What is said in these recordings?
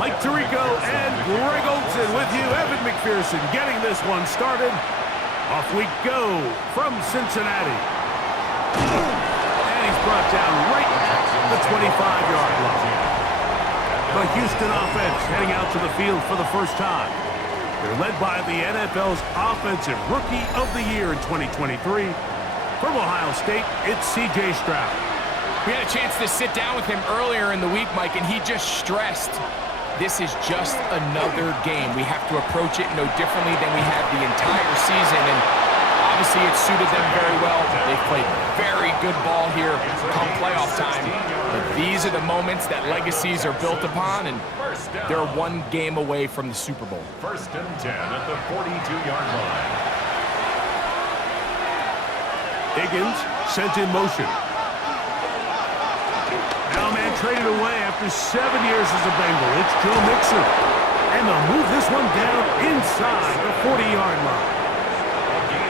Mike Tirico and Greg Olson with you. Evan McPherson getting this one started. Off we go from Cincinnati. And he's brought down right at the 25-yard line. The Houston offense heading out to the field for the first time. They're led by the NFL's Offensive Rookie of the Year in 2023. From Ohio State, it's C.J. Stroud. We had a chance to sit down with him earlier in the week, Mike, and he just stressed this is just another game. We have to approach it no differently than we have the entire season, and obviously it suited them very well. They've played very good ball here come playoff time, but these are the moments that legacies are built upon, and they're one game away from the Super Bowl. 1st and 10 at the 42-yard line. Higgins sent in motion. Now man traded away after 7 years as a Bengal. It's Joe Mixon. And they'll move this one down inside the 40-yard line.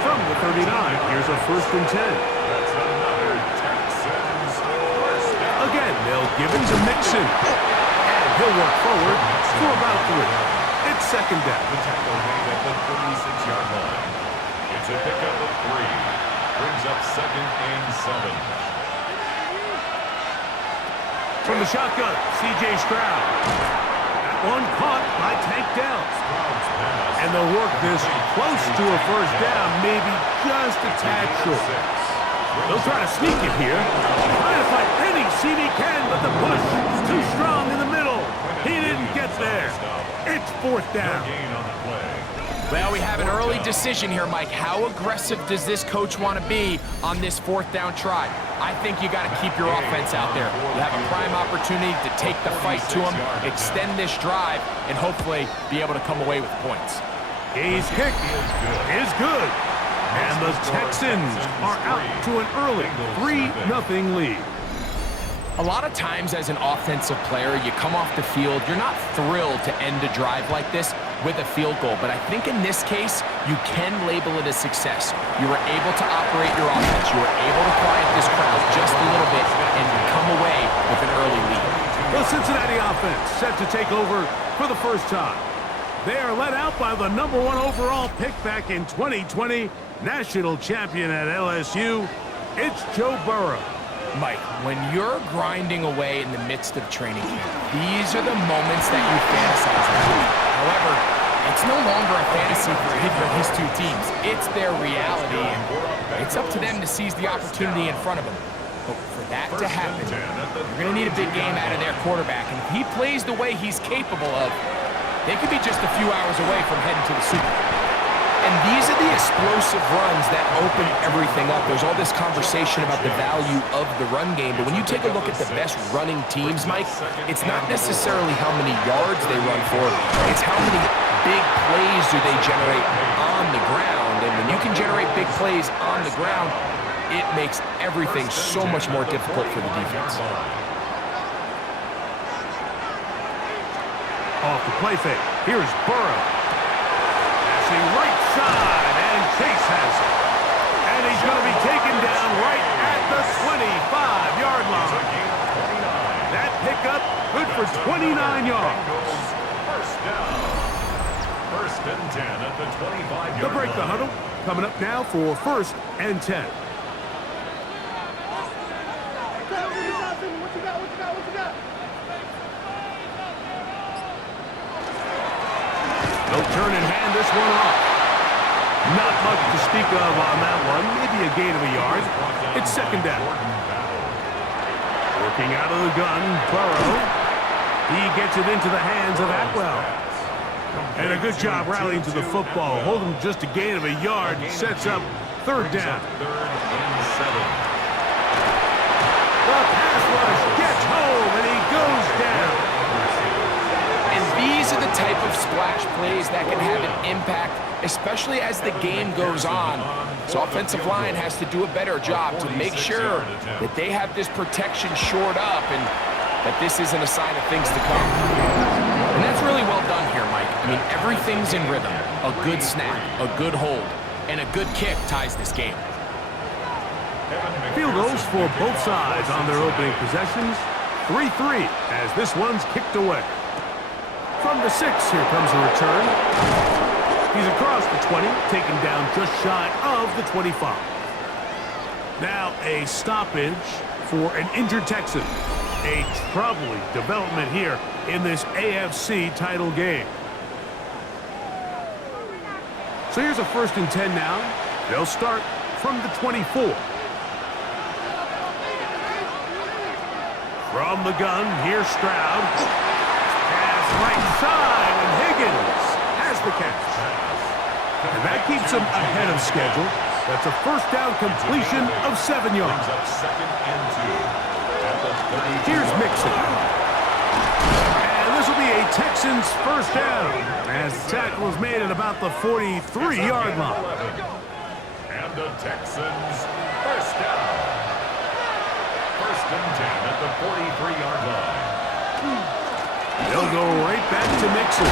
From the 39, here's a 1st and 10. That's another Texans first down. Again, they'll give it to Mixon. And he'll work forward for about 3. It's 2nd down. The tackle made at the 36-yard line. It's a pickup of 3. Brings up 2nd and 7. From the shotgun, C.J. Stroud. That one caught by Tank Downs. And they'll work this close to a 1st down, maybe just a tad short. They'll try to sneak it here. Trying to find any seam he can, but the push is too strong in the middle. He didn't get there. It's 4th down. Well, we have an early decision here, Mike. How aggressive does this coach want to be on this 4th down try? I think you got to keep your offense out there. You have a prime opportunity to take the fight to him, extend this drive, and hopefully be able to come away with points. His kick is good. And the Texans are out to an early 3-0 lead. A lot of times as an offensive player, you come off the field, you're not thrilled to end a drive like this with a field goal. But I think in this case, you can label it a success. You were able to operate your offense. You were able to quiet this crowd just a little bit and come away with an early lead. The Cincinnati offense set to take over for the first time. They are led out by the #1 overall pick back in 2020, national champion at LSU. It's Joe Burrow. Mike, when you're grinding away in the midst of training camp, these are the moments that you fantasize about. However, it's no longer a fantasy for either of these two teams. It's their reality, and it's up to them to seize the opportunity in front of them. But for that to happen, you're going to need a big game out of their quarterback. And if he plays the way he's capable of, they could be just a few hours away from heading to the Super Bowl. And these are the explosive runs that open everything up. There's all this conversation about the value of the run game, but when you take a look at the best running teams, Mike, it's not necessarily how many yards they run for, it's how many big plays do they generate on the ground. And when you can generate big plays on the ground, it makes everything so much more difficult for the defense. Off the play fake, here's Burrow. Right side, and Chase has it. And he's going to be taken down right at the 25-yard line. That pickup good for 29 yards. First down. 1st and 10 at the 25-yard line. The break the huddle coming up now for 1st and 10. They'll turn and hand this one off. Not much to speak of on that one. Maybe a gain of a yard. It's 2nd down. Working out of the gun, Burrow. He gets it into the hands of Atwell. And a good job rallying to the football. Holding just a gain of a yard. Sets up 3rd down. 3rd and 7. The pass rush gets home, and he goes down. And these are the type of splash plays that can have an impact, especially as the game goes on. So offensive line has to do a better job to make sure that they have this protection shored up and that this isn't a sign of things to come. And that's really well done here, Mike. I mean, everything's in rhythm. A good snap, a good hold, and a good kick ties this game. Field goals for both sides on their opening possessions. 3-3 as this one's kicked away. From the 6, here comes a return. He's across the 20, taken down just shy of the 25. Now a stoppage for an injured Texan. A troubling development here in this AFC title game. So here's a 1st and 10 now. They'll start from the 24. From the gun, here's Stroud. Pass right side, and Higgins has the catch. And that keeps him ahead of schedule. That's a 1st down completion of 7 yards. Here's Mixon. And this will be a Texans 1st down as the tackle is made at about the 43-yard line. And the Texans 1st down. 1st and 10 at the 43-yard line. They'll go right back to Mixon.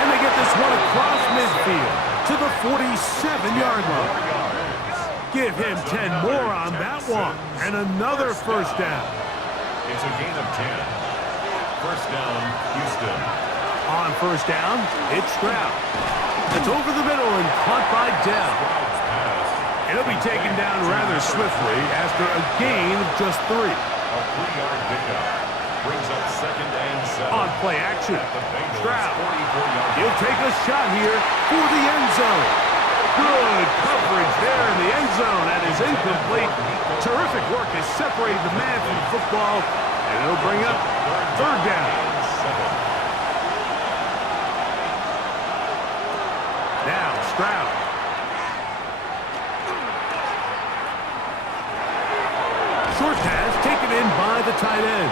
And they get this one across midfield to the 47-yard line. Give him 10 more on that one. And another 1st down. It's a gain of 10. 1st down, Houston. On 1st down, it's Stroud. It's over the middle and caught by Dell. It'll be taken down rather swiftly after a gain of just 3. A 3-yard pickup. Brings up 2nd and 7. On play action, Stroud. He'll take a shot here for the end zone. Good coverage there in the end zone. That is incomplete. Terrific work has separated the man from the football, and it'll bring up 3rd down. Now Stroud. Short pass taken in by the tight end.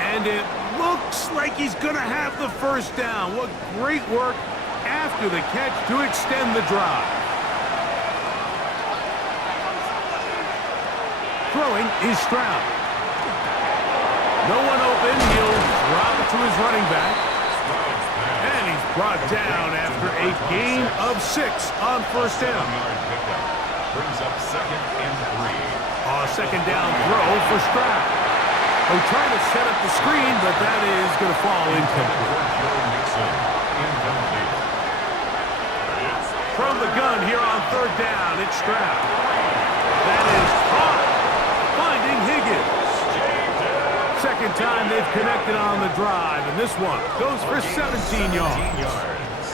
And it looks like he's going to have the 1st down. What great work after the catch to extend the drive. Throwing is Stroud. No one open. He'll drop it to his running back. And he's brought down after a gain of 6 on 1st down. Brings up 2nd and 3. A 2nd down throw for Stroud. They're trying to set up the screen, but that is going to fall incomplete. From the gun here on 3rd down, it's Stroud. That is caught. Finding Higgins. 2nd time they've connected on the drive, and this one goes for 17 yards.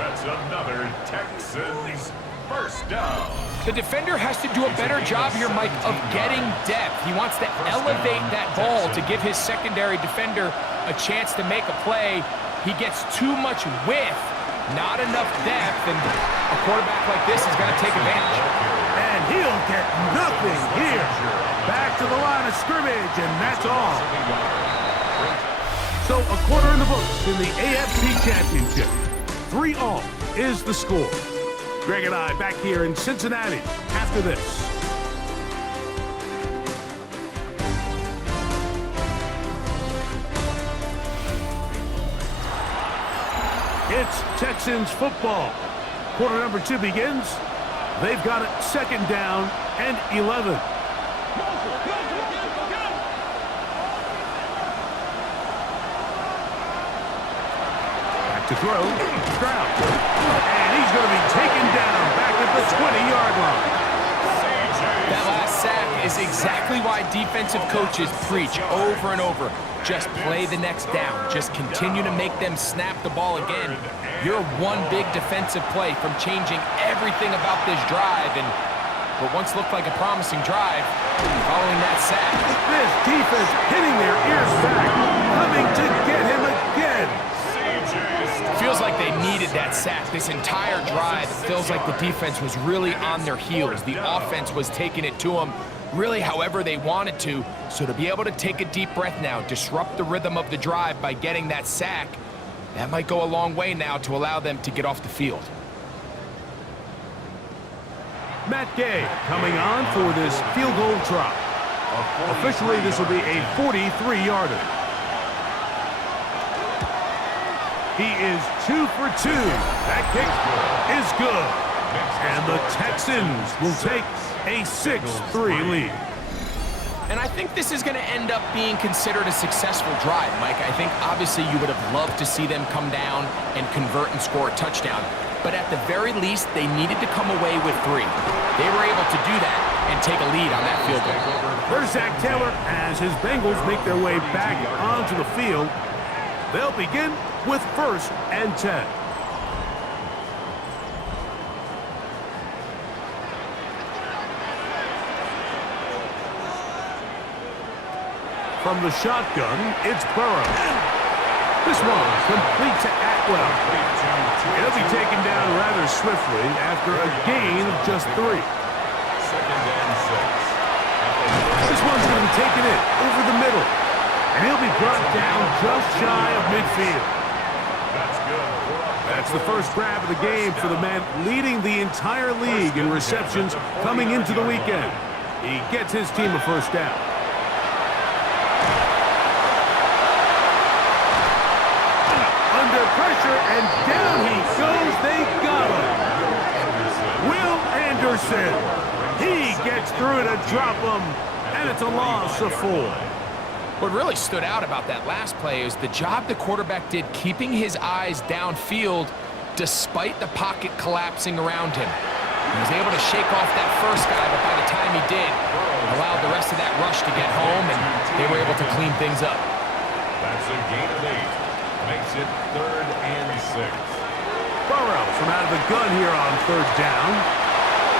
That's another Texans 1st down. The defender has to do a better job here, Mike, of getting depth. He wants to elevate that ball to give his secondary defender a chance to make a play. He gets too much width, not enough depth, and a quarterback like this is going to take advantage. And he'll get nothing here. Back to the line of scrimmage, and that's all. So a quarter in the books in the AFC Championship. 3-all is the score. Greg and I back here in Cincinnati after this. It's Texans football. Quarter number 2 begins. They've got it 2nd down and 11. Back to throw. Stroud. And he's going to be taken down back at the 20-yard line. That last sack is exactly why defensive coaches preach over and over. Just play the next down. Just continue to make them snap the ball again. You're one big defensive play from changing everything about this drive, and what once looked like a promising drive, following that sack. This defense hitting their ears back, coming to get him again. Feels like they needed that sack. This entire drive, it feels like the defense was really on their heels. The offense was taking it to them really however they wanted to. So to be able to take a deep breath now, disrupt the rhythm of the drive by getting that sack, that might go a long way now to allow them to get off the field. Matt Gay coming on for this field goal try. Officially, this will be a 43-yarder. He is 2 for 2. That kick is good. And the Texans will take a 6-3 lead. And I think this is going to end up being considered a successful drive, Mike. I think obviously you would have loved to see them come down and convert and score a touchdown. But at the very least, they needed to come away with 3. They were able to do that and take a lead on that field goal. There's Zach Taylor as his Bengals make their way back onto the field. They'll begin with 1st and 10. From the shotgun, it's Burrow. This one complete to Atwell. He'll be taken down rather swiftly after a gain of just 3. 2nd and 6. This one's going to be taken in over the middle, and he'll be brought down just shy of midfield. That's good. That's the first grab of the game for the man leading the entire league in receptions coming into the weekend. He gets his team a 1st down. Under pressure, and down he goes. They got him. Will Anderson. He gets through to drop him, and it's a loss of 4. What really stood out about that last play is the job the quarterback did keeping his eyes downfield despite the pocket collapsing around him. He was able to shake off that first guy, but by the time he did, it allowed the rest of that rush to get home, and they were able to clean things up. That's a gain of 8. Makes it 3rd and 6. Burrow from out of the gun here on 3rd down.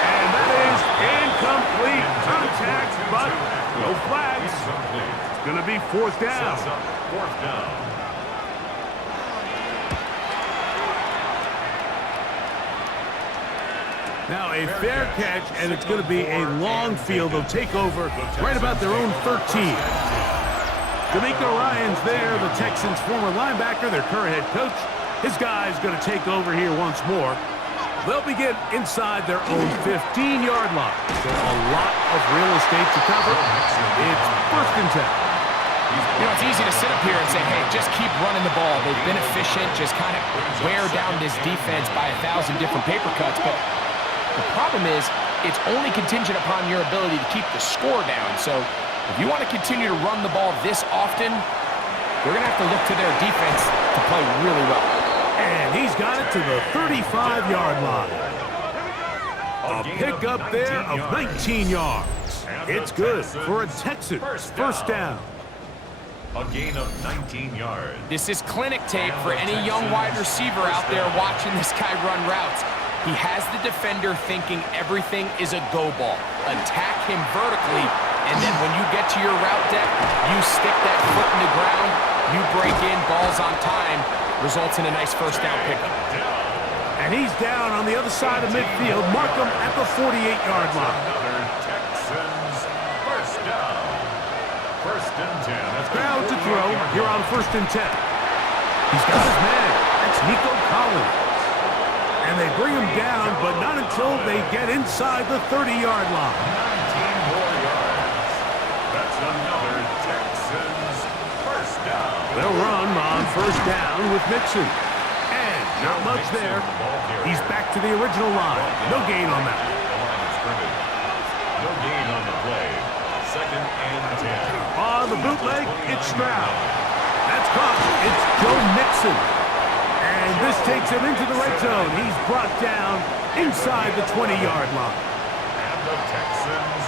And that is incomplete contact, but no flags. It's going to be 4th down. Sets up 4th down. Now a fair catch, and it's going to be a long field. They'll take over right about their own 13. D'Amico Ryans there, the Texans' former linebacker, their current head coach. His guy's going to take over here once more. They'll begin inside their own 15-yard line. So a lot of real estate to cover. It's 1st and 10. You know, it's easy to sit up here and say, hey, just keep running the ball. They've been efficient, just kind of wear down this defense by 1,000 different paper cuts. But the problem is, it's only contingent upon your ability to keep the score down. So if you want to continue to run the ball this often, they're going to have to look to their defense to play really well. And he's got it to the 35-yard line. A pickup there of 19 yards. It's good for a Texans 1st down. A gain of 19 yards. This is clinic tape for any young wide receiver out there watching this guy run routes. He has the defender thinking everything is a go ball. Attack him vertically, and then when you get to your route depth, you stick that foot in the ground, you break in, balls on time, results in a nice 1st down pickup. And he's down on the other side of midfield. Mark him at the 48-yard line. Another Texans 1st down. 1st and 10. That's Crowd to throw here on 1st and 10. He's got his man. That's Nico Collins. And they bring him down, but not until they get inside the 30-yard line. 19 more yards. That's another Texans 1st down. They'll run on 1st down with Mixon. And not much there. He's back to the original line. No gain on that. The line of scrimmage. No gain on the play. 2nd and 10. On the bootleg, it's Stroud. That's caught. It's Joe Mixon. And this takes him into the red zone. He's brought down inside the 20-yard line. And the Texans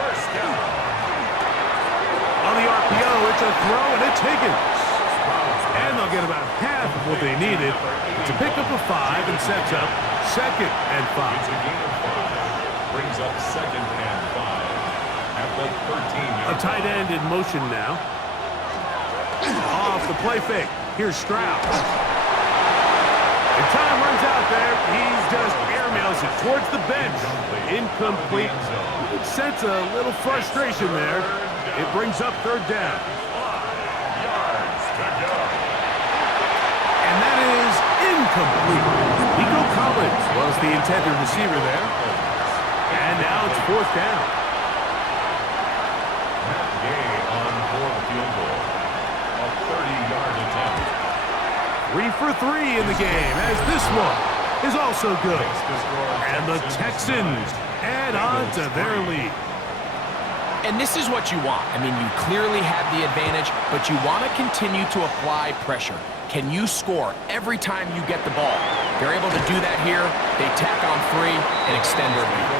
1st down. On the RPO, it's a throw, and it's Higgins. And they'll get about half of what they needed to pick up a 5 and sets up 2nd and 5. It's a gain of 5. Brings up 2nd and 5. At the 13-yard A tight end in motion now. Off the play fake. Here's Stroud. And time runs out there. He just airmails it towards the bench. Incomplete. You can sense a little frustration there. It brings up 3rd down. 5 yards to go. And that is incomplete. Nico Collins was the intended receiver there. And now it's 4th down. Matt Gay on for the field goal. A 30-yard attempt. 3 for 3 in the game, as this one is also good. And the Texans add on to their lead. And this is what you want. I mean, you clearly have the advantage, but you want to continue to apply pressure. Can you score every time you get the ball? They're able to do that here. They tack on 3 and extend their lead.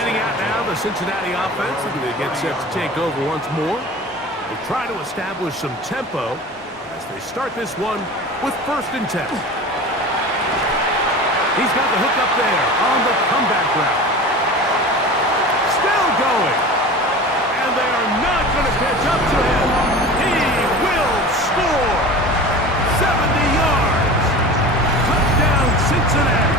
Heading out now, the Cincinnati offense are going to get set to take over once more. They try to establish some tempo as they start this one with 1st and 10. He's got the hook up there on the comeback route. Still going. And they are not going to catch up to him. He will score. 70 yards. Touchdown, Cincinnati.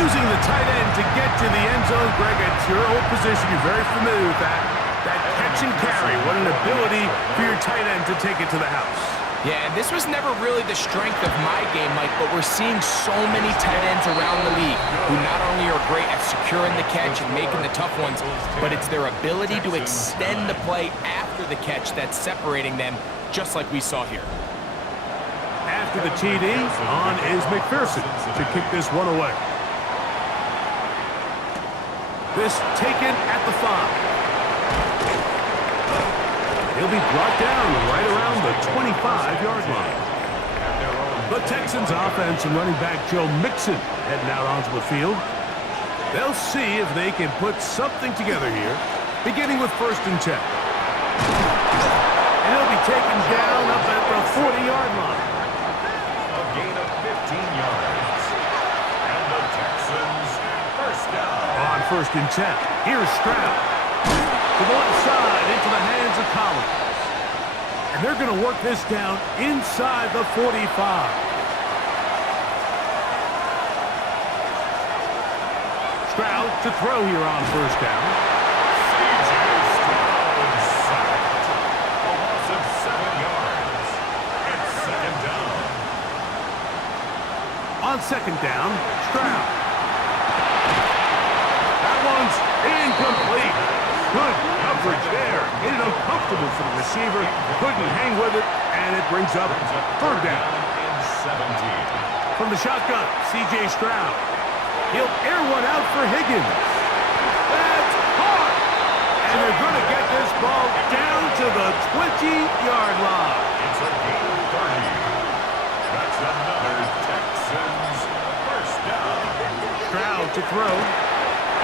Using the tight end to get to the end zone. Greg, it's your old position. You're very familiar with that. That catch and carry. What an ability for your tight end to take it to the house. Yeah, and this was never really the strength of my game, Mike, but we're seeing so many tight ends around the league who not only are great at securing the catch and making the tough ones, but it's their ability to extend the play after the catch that's separating them, just like we saw here. After the TD, on is McPherson to kick this one away. This taken at the 5. He'll be brought down right around the 25-yard line. The Texans offense and running back Joe Mixon heading out onto the field. They'll see if they can put something together here, beginning with 1st and 10. And he'll be taken down up at the 40-yard line. A gain of 15 yards. And the Texans first down. On 1st and 10, here's Stroud. To the left side, into the hands of Collins. And they're going to work this down inside the 45. Stroud to throw here on 1st down. C.J. Stroud sacked. A loss of 7 yards. It's 2nd down. On 2nd down, Stroud. That one's incomplete. Good coverage there. Made it uncomfortable for the receiver. Couldn't hang with it, and it brings up 3rd down. In 17. From the shotgun, C.J. Stroud. He'll air one out for Higgins. That's caught. And they're going to get this ball down to the 20-yard line. It's a gain of 30. That's another Texans first down. Stroud to throw.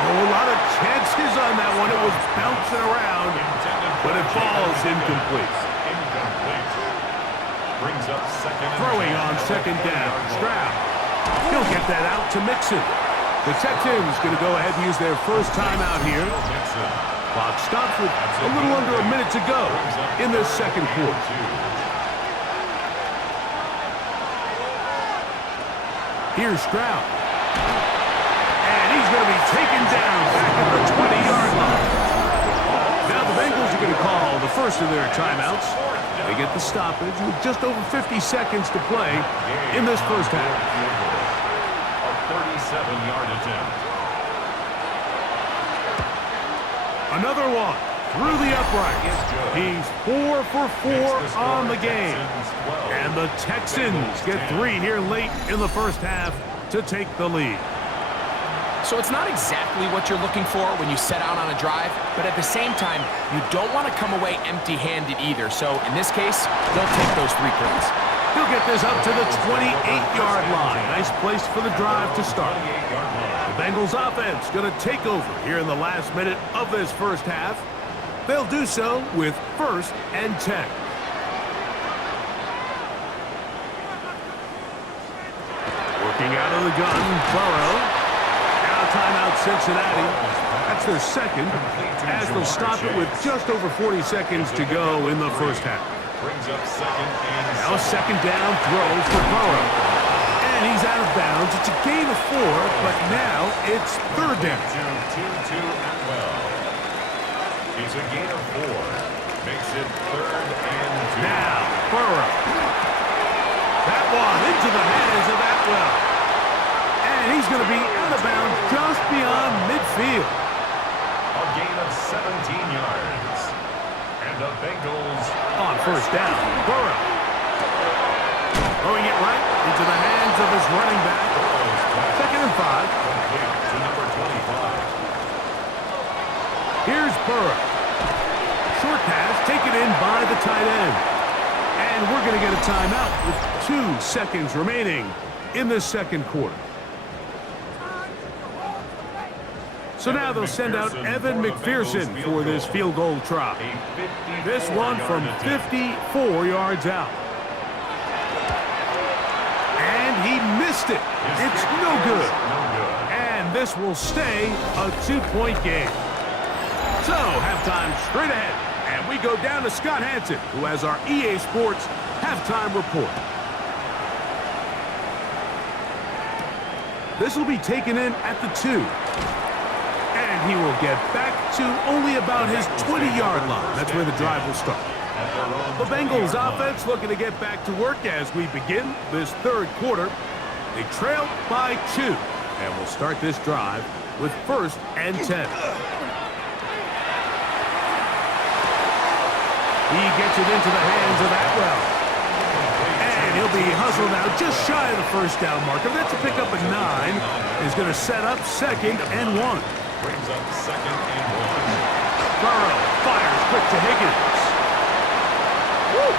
Oh, a lot of chances on that one. It was bouncing around, but it falls incomplete. Incomplete. Brings up 2nd and Throwing on 2nd down. Stroud. He'll get that out to Mixon. The Texans going to go ahead and use their first timeout here. Clock stops with a little under a minute to go in this 2nd quarter. Here's Stroud. And he's going to be taken down back at the 20-yard line. Now the Bengals are going to call the first of their timeouts. They get the stoppage with just over 50 seconds to play in this first half. A 37-yard attempt. Another one through the uprights. He's 4 for 4 on the game. And the Texans get 3 here late in the first half to take the lead. So it's not exactly what you're looking for when you set out on a drive, but at the same time, you don't want to come away empty-handed either. So in this case, they'll take those 3 points. He'll get this up to the 28-yard line. Nice place for the drive to start. The Bengals offense going to take over here in the last minute of this first half. They'll do so with 1st and 10. Working out of the gun, Burrow. Timeout Cincinnati. That's their 2nd, as they'll stop it with just over 40 seconds to go in the first half. Brings up 2nd and Now a 2nd down throw for Burrow. And he's out of bounds. It's a gain of 4, but now it's 3rd down. 2-2 Atwell. It's a gain of 4. Makes it 3rd and 2. Now, Burrow. That one into the hands of Atwell. And he's going to be out of bounds just beyond midfield. A gain of 17 yards. And the Bengals on 1st down, Burrow. Throwing it right into the hands of his running back. 2nd and 5. complete to number 25. Burrow. Short pass taken in by the tight end. And we're going to get a timeout with 2 seconds remaining in the second quarter. So now they'll send out Evan McPherson for this field goal try. This one from 54 yards out. And he missed it. It's no good. And this will stay a 2-point game. So, halftime straight ahead. And we go down to Scott Hansen, who has our EA Sports halftime report. This will be taken in at the 2. And he will get back to only about his 20-yard line. That's where the drive will start. The Bengals offense looking to get back to work as we begin this third quarter. They trail by 2. And we'll start this drive with 1st and 10. He gets it into the hands of Atwell. And he'll be hustled out just shy of the first down marker. That's a pickup at 9. He's going to set up 2nd and 1. Brings up 2nd and 1. Burrow fires quick to Higgins. Woo!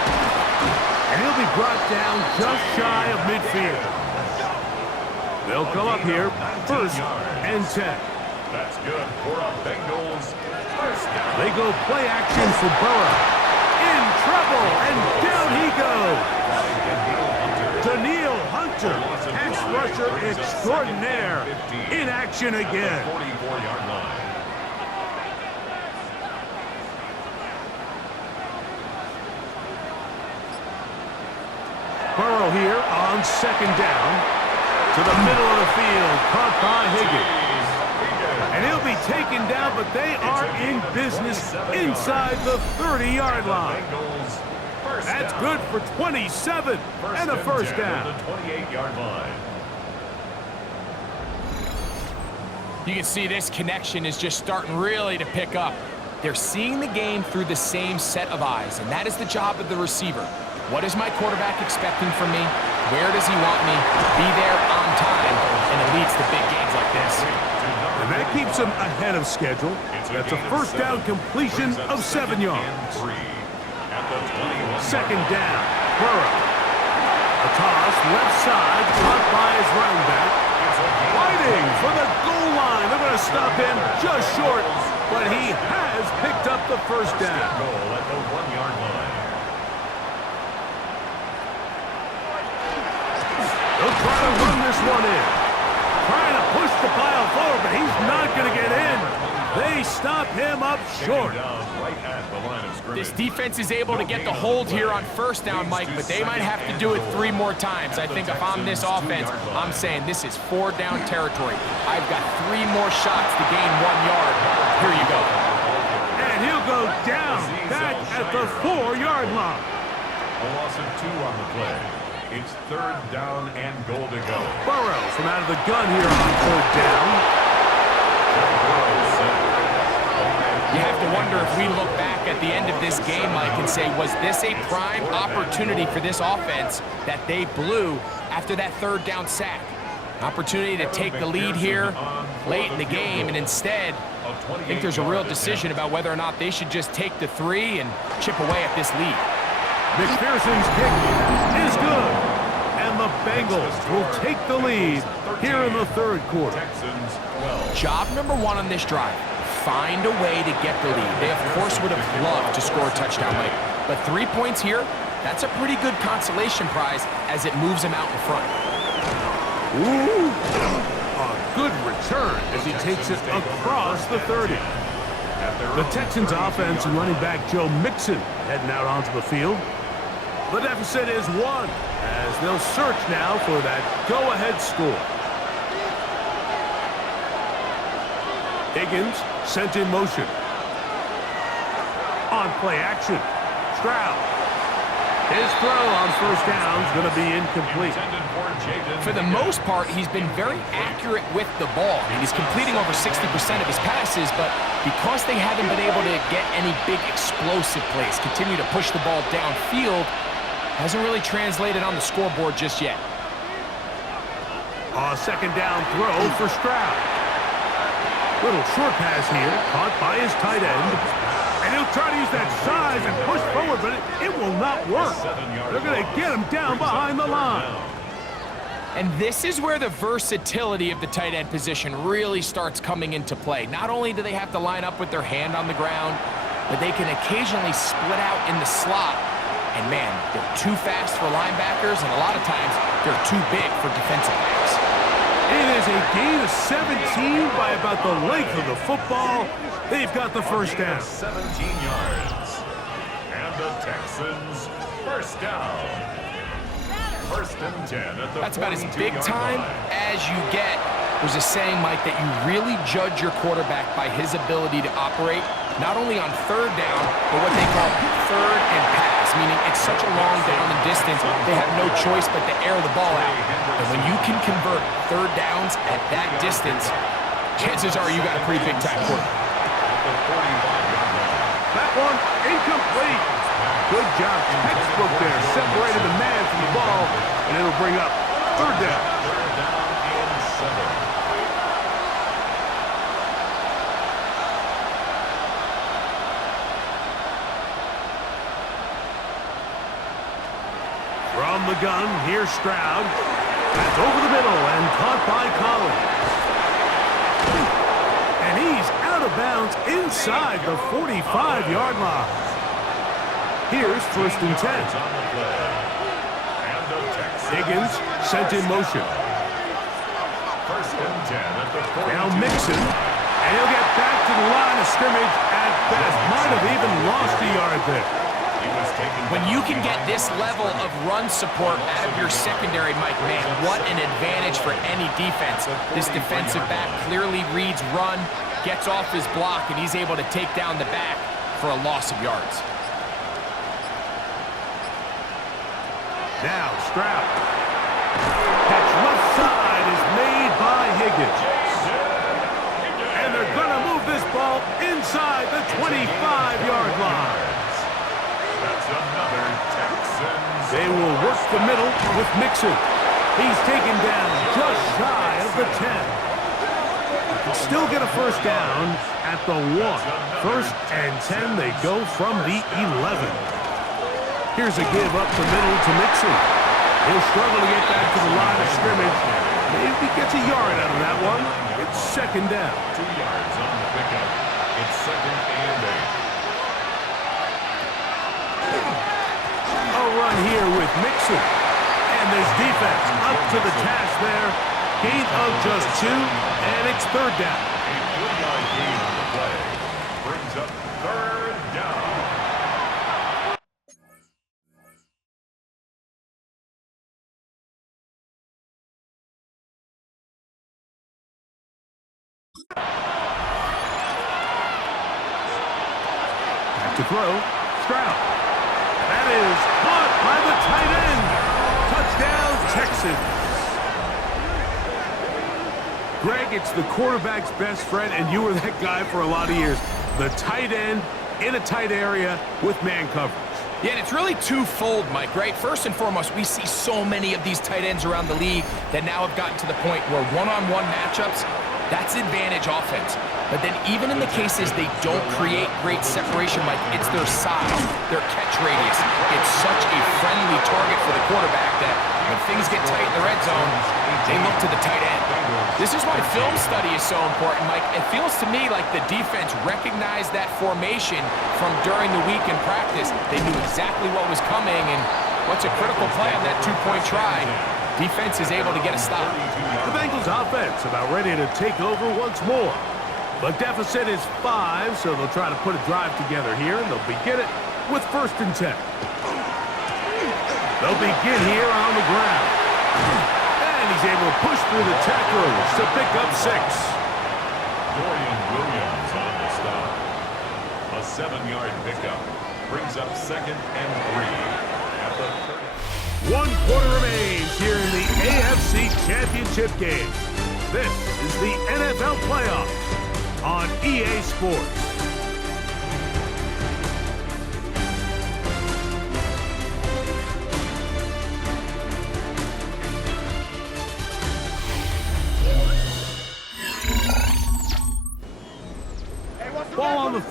And he'll be brought down just shy of midfield. They'll come up here, 1st and 10. That's good for a Bengals first down. They go play action for Burrow. In trouble, and down he goes. Daniil Hunter, pass rusher extraordinaire, in action again. 44-yard line. Burrow here on 2nd down. To the middle of the field, caught by Higgins. And he'll be taken down, but they are in business inside the 30-yard line. That's good for 27 and a first down. The 28-yard line. You can see this connection is just starting really to pick up. They're seeing the game through the same set of eyes, and that is the job of the receiver. What is my quarterback expecting from me? Where does he want me? Be there on time, and it leads to big games like this. And that keeps him ahead of schedule. That's a first down completion of 7 yards. 2nd down, Burrow. A toss, left side, caught by his running back. Fighting for the goal line. They're going to stop him just short, but he has picked up the first down. Goal at the 1-yard line. They'll try to run this one in. Trying to push the pile forward, but he's not going to get in. They stop him up short. This defense is able to get the hold here on first down, Mike, but they might have to do it 3 more times. I think if I'm this offense, I'm saying this is 4 down territory. I've got 3 more shots to gain 1 yard. Here you go. And he'll go down back at the 4-yard line. A loss of 2 on the play. It's 3rd down and goal to go. Burrow from out of the gun here on 3rd down. You have to wonder if we look back at the end of this game, Mike, and say, was this a prime opportunity for this offense that they blew after that 3rd down sack? Opportunity to take the lead here late in the game, and instead, I think there's a real decision about whether or not they should just take the 3 and chip away at this lead. McPherson's kick is good. And the Bengals will take the lead here in the 3rd quarter. Texans 12. Job number 1 on this drive. Find a way to get the lead. They, of course, would have loved to score a touchdown, Mike. But 3 points here, that's a pretty good consolation prize as it moves him out in front. Ooh, a good return as he takes it across the 30. The Texans offense and running back Joe Mixon heading out onto the field. The deficit is 1 as they'll search now for that go-ahead score. Higgins sent in motion. On play action, Stroud. His throw on first down is going to be incomplete. For the most part, he's been very accurate with the ball. I mean, he's completing over 60% of his passes, but because they haven't been able to get any big explosive plays, continue to push the ball downfield, hasn't really translated on the scoreboard just yet. A 2nd down throw for Stroud. Little short pass here, caught by his tight end. And he'll try to use that size and push forward, but it will not work. They're going to get him down behind the line. And this is where the versatility of the tight end position really starts coming into play. Not only do they have to line up with their hand on the ground, but they can occasionally split out in the slot. And man, they're too fast for linebackers, and a lot of times they're too big for defensive backs. It is a gain of 17 by about the length of the football. They've got the first down. 17 yards. And the Texans first down. First and 10 at the That's about as big 42-yard time line. as you get. There's a saying, Mike, that you really judge your quarterback by his ability to operate, not only on third down, but what they call third and pass, meaning it's such a long down and distance, they have no choice but to air the ball out. And when you can convert third downs at that distance, chances are you got a pretty big-time quarterback. That one incomplete. Good job. Textbook there. Separated the man from the ball, and it'll bring up third down. Third down and 7. From the gun, here's Stroud. That's over the middle and caught by Collins. And he's out of bounds inside the 45-yard line. Here's first and 10. Higgins sent in motion. First and 10 at the 42. Now Mixon, and he'll get back to the line of scrimmage at best. Might have even lost a yard there. When you can get this level of run support out of your secondary, Mike, man, what an advantage for any defense. This defensive back clearly reads run, gets off his block, and he's able to take down the back for a loss of yards. Now Stroud. Catch left side is made by Higgins. And they're going to move this ball inside the 25-yard line. That's another Texans. They will work the middle with Mixon. He's taken down just shy of the 10. Still get a first down at the 1. First and 10, they go from the 11. Here's a give up the middle to Mixon. He'll struggle to get back to the line of scrimmage. Maybe gets a yard out of that one. It's second down. 2 yards on the pickup. It's second and 8. A run here with Mixon. And this defense up to the task there. Gain of just 2, and it's third down. A 2-yard gain on the play. Brings up third down. Back to throw. Stroud. That is caught by the tight end. Touchdown, Texans. Greg, it's the quarterback's best friend, and you were that guy for a lot of years. The tight end in a tight area with man coverage. Yeah, and it's really twofold, Mike, right? First and foremost, we see so many of these tight ends around the league that now have gotten to the point where one-on-one matchups, that's advantage offense. But then even in the cases they don't create great separation, Mike, it's their size, their catch radius. It's such a friendly target for the quarterback that when things get tight in the red zone, they look to the tight end. This is why film study is so important, Mike. It feels to me like the defense recognized that formation from during the week in practice. They knew exactly what was coming, and what's a critical play on that two-point try? Defense is able to get a stop. The Bengals offense about ready to take over once more. The deficit is 5, so they'll try to put a drive together here, and they'll begin it with first and 10. They'll begin here on the ground. And he's able to push through the tacklers to pick up 6. Dorian Williams on the stop. A 7-yard pickup. Brings up second and 3 at the 30. 1 quarter remains here in the AFC Championship game. This is the NFL Playoffs on EA Sports.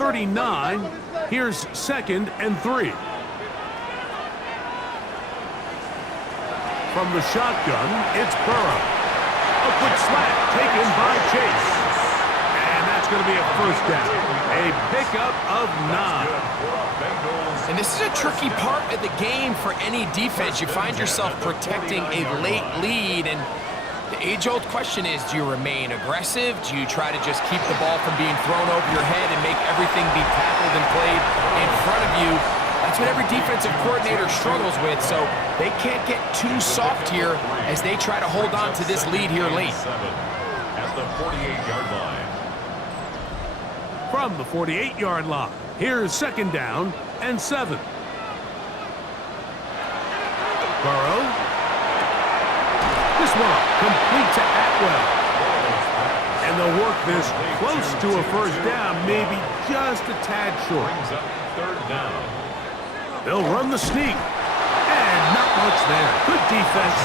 39. Here's 2nd and 3. From the shotgun, it's Burrow. A quick slant taken by Chase. And that's going to be a first down. A pickup of 9. And this is a tricky part of the game for any defense. You find yourself protecting a late lead, and the age-old question is, do you remain aggressive? Do you try to just keep the ball from being thrown over your head and make everything be tackled and played in front of you? That's what every defensive coordinator struggles with, so they can't get too soft here as they try to hold on to this lead here late. At the 48-yard line. From the 48-yard line, here's 2nd down and 7. Burrow. This one complete to Atwell. And they'll work this close to a first down, maybe just a tad short. Brings up 3rd down. They'll run the sneak. And not much there. Good defense.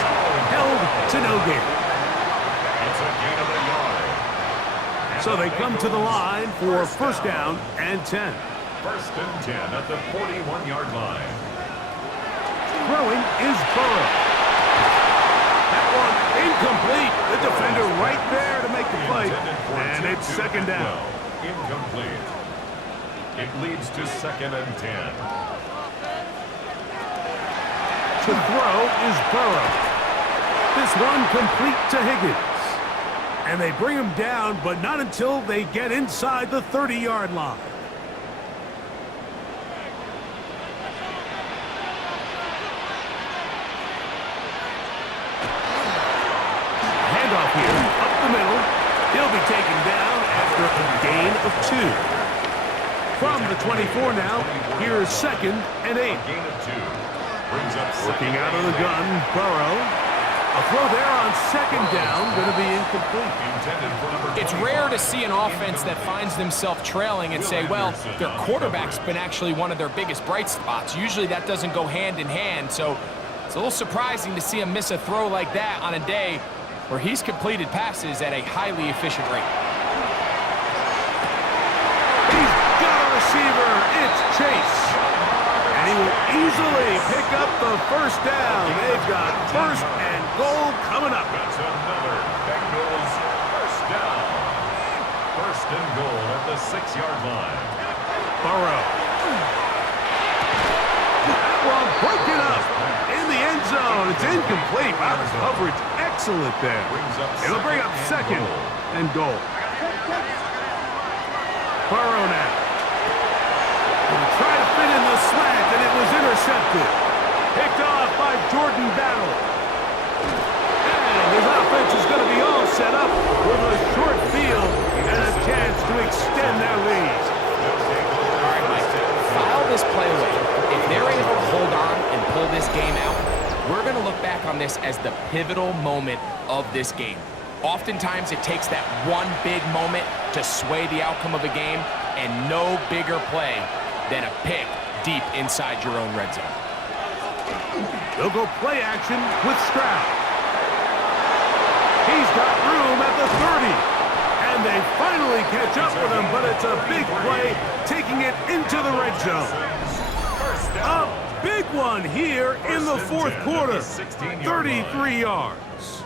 Held to no gain. It's a gain of a yard. So they come to the line for first down and 10. 1st and 10 at the 41-yard line. Throwing is Burrow. That one incomplete. The defender right there to make the play. And it's 2nd down. Incomplete. It leads to 2nd and 10. To throw is Burrow. This one complete to Higgins. And they bring him down, but not until they get inside the 30-yard line. Handoff here, up the middle. He'll be taken down after a gain of 2. From the 24 now, here's 2nd and 8. Gain of 2. Brings up Looking out of the gun, Burrow. A throw there on 2nd down, going to be incomplete. It's rare to see an offense that finds themselves trailing and say, well, their quarterback's been actually one of their biggest bright spots. Usually that doesn't go hand in hand, so it's a little surprising to see him miss a throw like that on a day where he's completed passes at a highly efficient rate. He's got a receiver. It's Chase. And he will easily pick up the first down. They've got 1st and goal coming up. That's another Bengals first down. 1st and goal at the 6-yard line. Burrow. That one broken up in the end zone. It's incomplete. Wow, the coverage excellent there. It'll bring up 2nd and goal. Burrow now. Try to fit in the slant, and it was intercepted. Picked off by Jordan Battle. And his offense is going to be all set up with a short field and a chance to extend their lead. All right, Mike, file this play away. If they're able to hold on and pull this game out, we're going to look back on this as the pivotal moment of this game. Oftentimes, it takes that one big moment to sway the outcome of a game, and no bigger play than a pick deep inside your own red zone. They'll go play action with Stroud. He's got room at the 30. And they finally catch up with him, but it's a big play, taking it into the red zone. A big one here in the 4th quarter. 33 yards.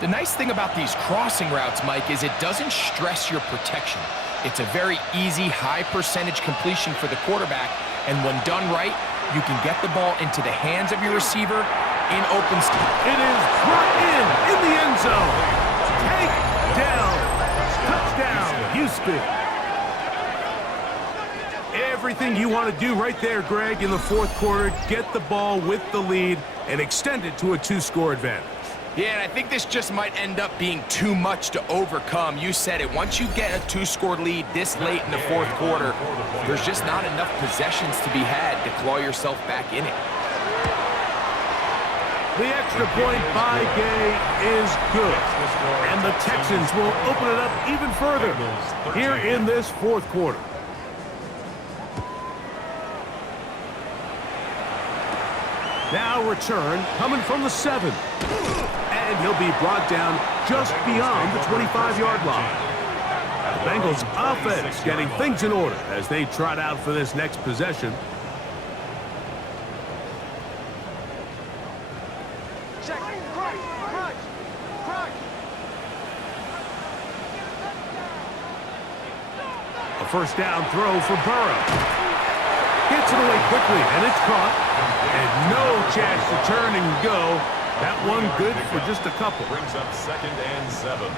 The nice thing about these crossing routes, Mike, is it doesn't stress your protection. It's a very easy, high-percentage completion for the quarterback, and when done right, you can get the ball into the hands of your receiver in open space. It is brought in the end zone. Take down. Touchdown, Houston. Everything you want to do right there, Greg, in the 4th quarter, get the ball with the lead and extend it to a 2-score advantage. Yeah, and I think this just might end up being too much to overcome. You said it. Once you get a 2-score lead this late in the 4th quarter, there's just not enough possessions to be had to claw yourself back in it. The extra point by Gay is good. And the Texans will open it up even further here in this 4th quarter. Now return coming from the 7. And he'll be brought down just beyond the 25-yard line. Bengals offense getting things in order as they trot out for this next possession. A first down throw for Burrow. Gets it away quickly, and it's caught. And no chance to turn and go. That one good for just a couple. Brings up 2nd and 7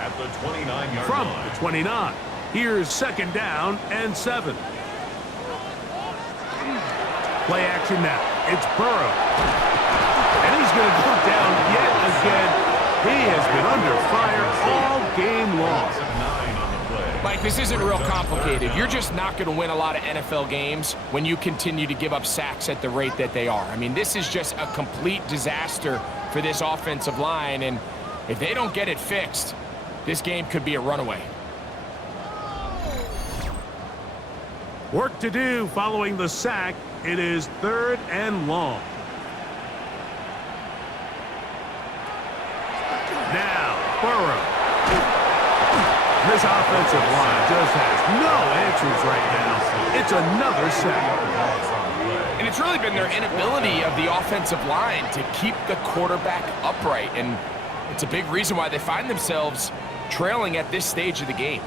at the 29-yard From line. the 29. Here's 2nd down and 7. Play action now. It's Burrow. And he's going to go down yet again. He has been under fire all game long. Mike, this isn't real complicated. You're just not going to win a lot of NFL games when you continue to give up sacks at the rate that they are. I mean, this is just a complete disaster for this offensive line, and if they don't get it fixed, this game could be a runaway. Work to do following the sack. It is 3rd and long. Now, Burrow. This offensive line just has no answers right now. It's another sack. And it's really been their inability of the offensive line to keep the quarterback upright. And it's a big reason why they find themselves trailing at this stage of the game.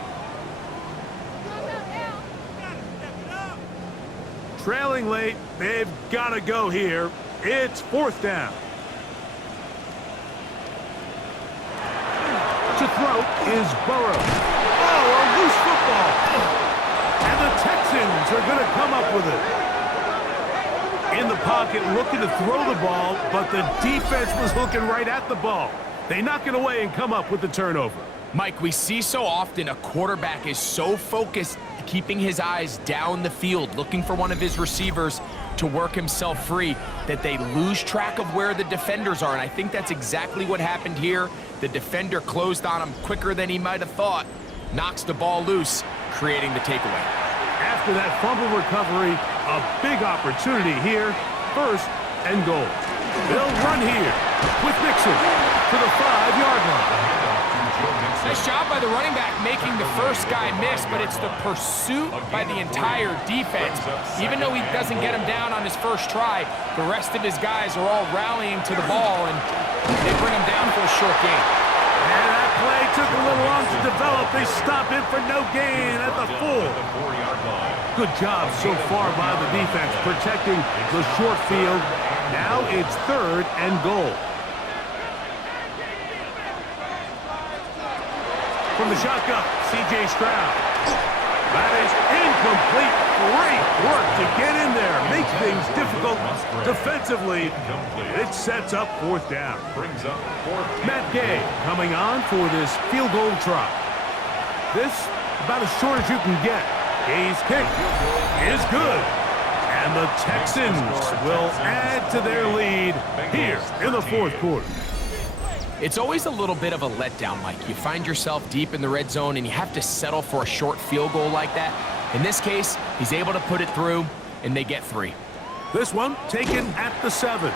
Trailing late, they've got to go here. It's 4th down. To throw is Burrow. Oh, a loose football. And the Texans are going to come up with it. In the pocket, looking to throw the ball, but the defense was looking right at the ball. They knock it away and come up with the turnover. Mike, we see so often a quarterback is so focused, keeping his eyes down the field, looking for one of his receivers to work himself free, that they lose track of where the defenders are. And I think that's exactly what happened here. The defender closed on him quicker than he might have thought, knocks the ball loose, creating the takeaway. After that fumble recovery, a big opportunity here. 1st and goal. They'll run here with Nixon to the 5-yard line. Nice job by the running back making the first guy miss, but it's the pursuit by the entire defense. Even though he doesn't get him down on his first try, the rest of his guys are all rallying to the ball, and they bring him down for a short gain. And that play took a little long to develop. They stop it for no gain at the 4. Good job so far by the defense protecting the short field. Now it's 3rd and goal. From the shotgun, C.J. Stroud. That is incomplete. Great work to get in there. Makes things difficult defensively. It sets up 4th down. Matt Gay coming on for this field goal try. This about as short as you can get. Gay's kick is good. And the Texans will add to their lead here in the 4th quarter. It's always a little bit of a letdown, Mike. You find yourself deep in the red zone and you have to settle for a short field goal like that. In this case, he's able to put it through, and they get 3. This one taken at the 7.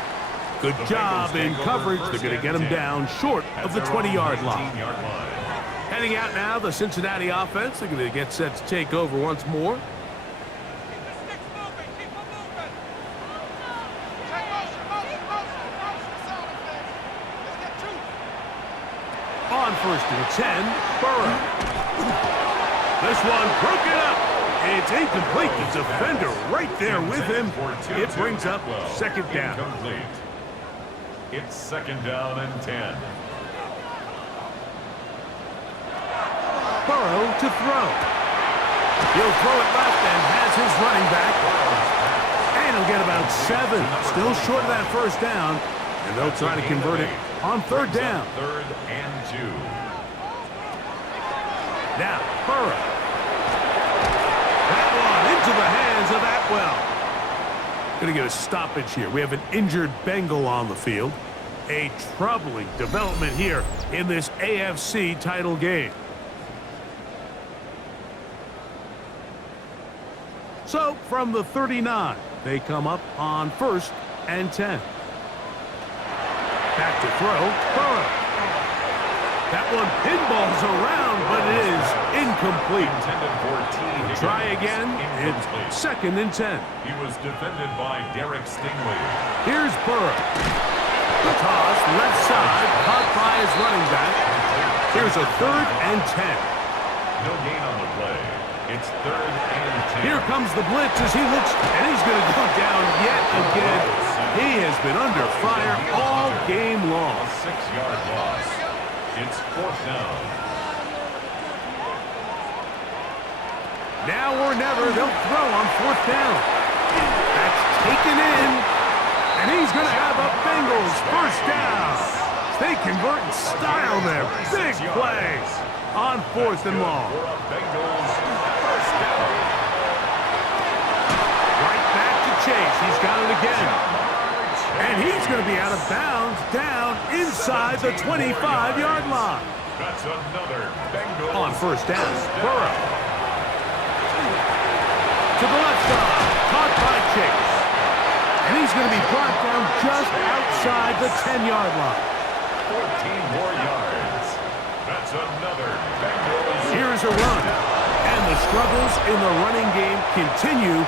Good job in coverage. They're going to get him down short of the 20-yard line. Heading out now, the Cincinnati offense. They're going to get set to take over once more. On 1st and 10, Burrow. This one broken up. It's incomplete. The defender right there with him. It brings up 2nd down. It's 2nd down and 10. Burrow to throw. He'll throw it left and has his running back. And he'll get about 7. Still short of that 1st down. And they'll try to convert it on 3rd down. 3rd and 2. Now, Burrow. That one into the hands of Atwell. Going to get a stoppage here. We have an injured Bengal on the field. A troubling development here in this AFC title game. So, from the 39, they come up on 1st and 10. Back to throw, Burrow. That one pinballs around, but it is incomplete. Intended for T. Try again. It's 2nd and 10. He was defended by Derek Stingley. Here's Burrow. The toss, left side, caught by his running back. Here's a 3rd and 10. No gain on the play. It's 3rd and 10. Here comes the blitz as he looks, and he's going to go down yet again. He has been under fire all game long. A 6-yard loss. It's 4th down. Now or never, they'll throw on 4th down. That's taken in, and he's going to have a Bengals 1st down. They convert in style there. Big play on 4th and long. For a Bengals 1st down. Right back to Chase. He's got it again. And he's going to be out of bounds down inside the 25-yard line. That's another Bengals On 1st down, Burrow. To the left side, caught by Chase. And he's going to be brought down just outside the 10-yard line. 14 more yards. That's another Bengals. Here's a run. And the struggles in the running game continue.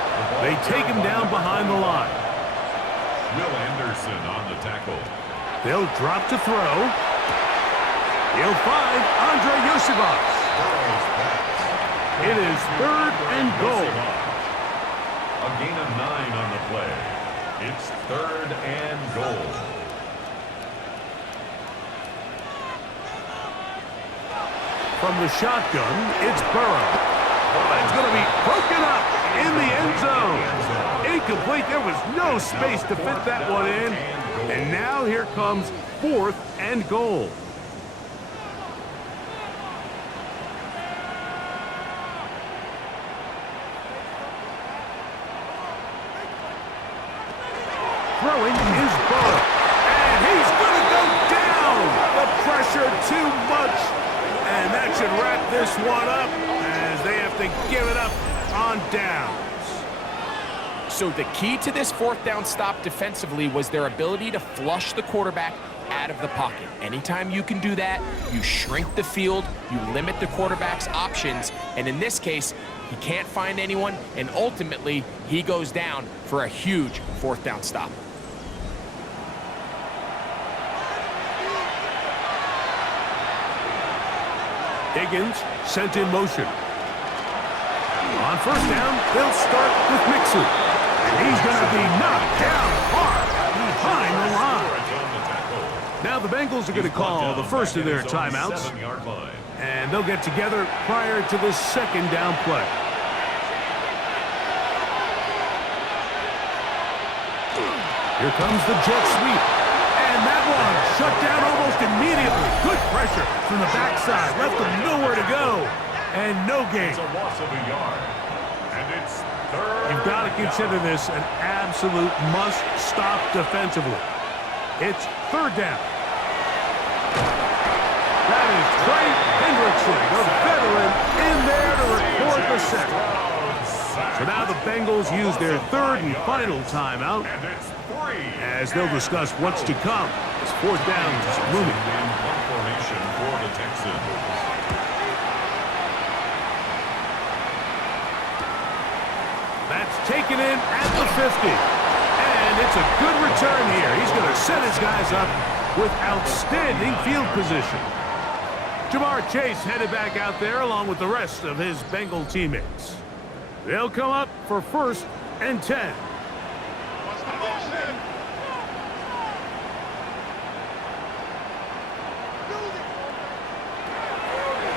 They take him down behind the line. Will Anderson on the tackle. They'll drop to throw. He'll find Andre Yosivas. It is 3rd and goal. A gain of 9 on the play. It's 3rd and goal. From the shotgun, it's Burrow. That's going to be broken up in the end zone. Incomplete. There was no space to fit that one in. And now here comes 4th and goal. Throwing is Burrow. And he's going to go down. The pressure too much. And that should wrap this one up as they have to give it up on downs. So the key to this 4th down stop defensively was their ability to flush the quarterback out of the pocket. Anytime you can do that, you shrink the field, you limit the quarterback's options, and in this case, he can't find anyone, and ultimately, he goes down for a huge 4th down stop. Higgins sent in motion. On 1st down, they'll start with Mixon. And he's going to be knocked down hard behind the line. Now the Bengals are going to call the first of their timeouts. And they'll get together prior to the 2nd down play. Here comes the jet sweep. And that one shut down almost immediately. Good pressure from the backside. Left them nowhere to go. And no gain. It's a loss of a yard. And it's 3rd. You've got to consider this an absolute must-stop defensively. It's 3rd down. That is Trey Hendrickson, the veteran, in there to record the sack. So now the Bengals use their 3rd and final timeout And it's 3. as they'll discuss what's to come. It's 4th down is looming. In one formation for the Texans. That's taken in at the 50. And it's a good return here. He's going to set his guys up with outstanding field position. Jamar Chase headed back out there along with the rest of his Bengal teammates. They'll come up for 1st and 10.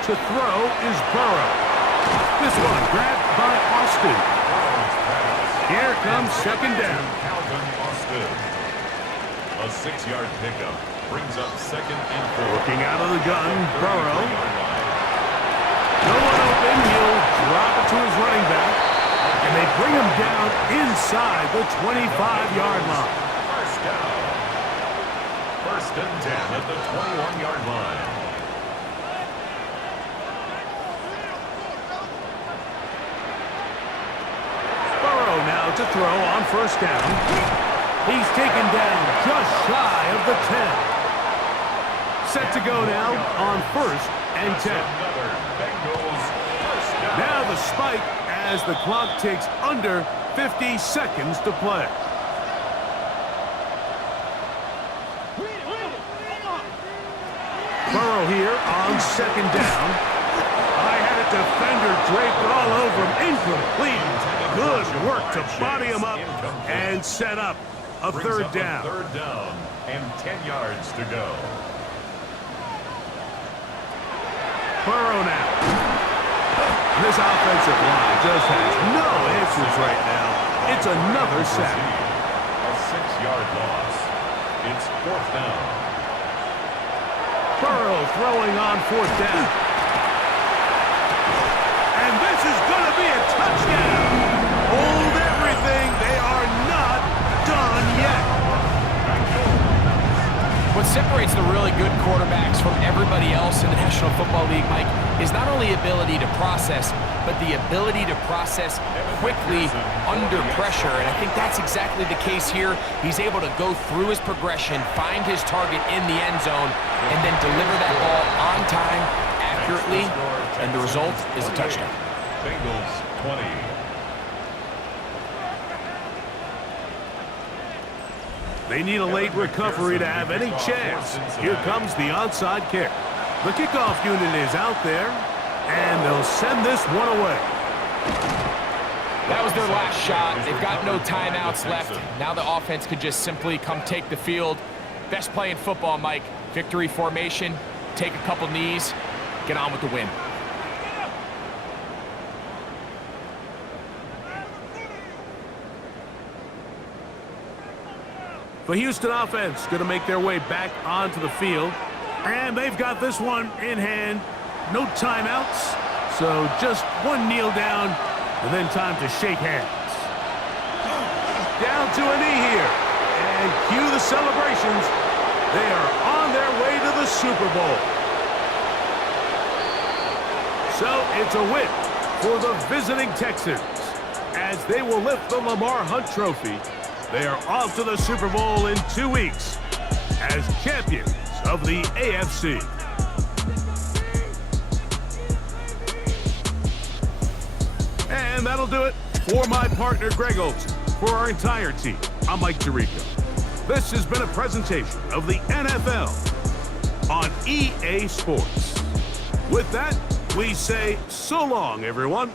To throw is Burrow. This one grabbed by Austin. Here comes 2nd down. Calvin Austin. A 6-yard pickup brings up 2nd and 4. Looking out of the gun, Burrow. No one open. He'll drop it to his running back. And they bring him down inside the 25-yard line. 1st down. 1st and 10 at the 21-yard line. Burrow now to throw on 1st down. He's taken down just shy of the 10. Set to go now on 1st and 10. Another Bengals first down. Now the spike as the clock takes under 50 seconds to play. Burrow here on 2nd down. I had a defender draped all over him. Incomplete. Good work to body him up and set up a Brings 3rd up down. 3rd down and 10 yards to go. Burrow now. This offensive line just has no answers right now. It's another sack. A 6-yard loss. It's 4th down. Burrow throwing on 4th down. And this is going to be a touchdown. Hold everything. They are not done yet. What separates the really good quarterbacks from everybody else in the National Football League, Mike, is not only ability to process, but the ability to process quickly under pressure. And I think that's exactly the case here. He's able to go through his progression, find his target in the end zone, and then deliver that ball on time, accurately, and the result is a touchdown. Bengals 20. They need a late recovery to have any chance. Here comes the onside kick. The kickoff unit is out there, and they'll send this one away. That was their last shot. They've got no timeouts left. Now the offense could just simply come take the field. Best play in football, Mike. Victory formation, take a couple knees, get on with the win. The Houston offense going to make their way back onto the field. And they've got this one in hand. No timeouts. So just one kneel down and then time to shake hands. Down to a knee here. And cue the celebrations. They are on their way to the Super Bowl. So it's a win for the visiting Texans as they will lift the Lamar Hunt Trophy. They are off to the Super Bowl in 2 weeks as champions of the AFC. And that'll do it for my partner, Greg Olson. For our entire team, I'm Mike Tirico. This has been a presentation of the NFL on EA Sports. With that, we say so long, everyone.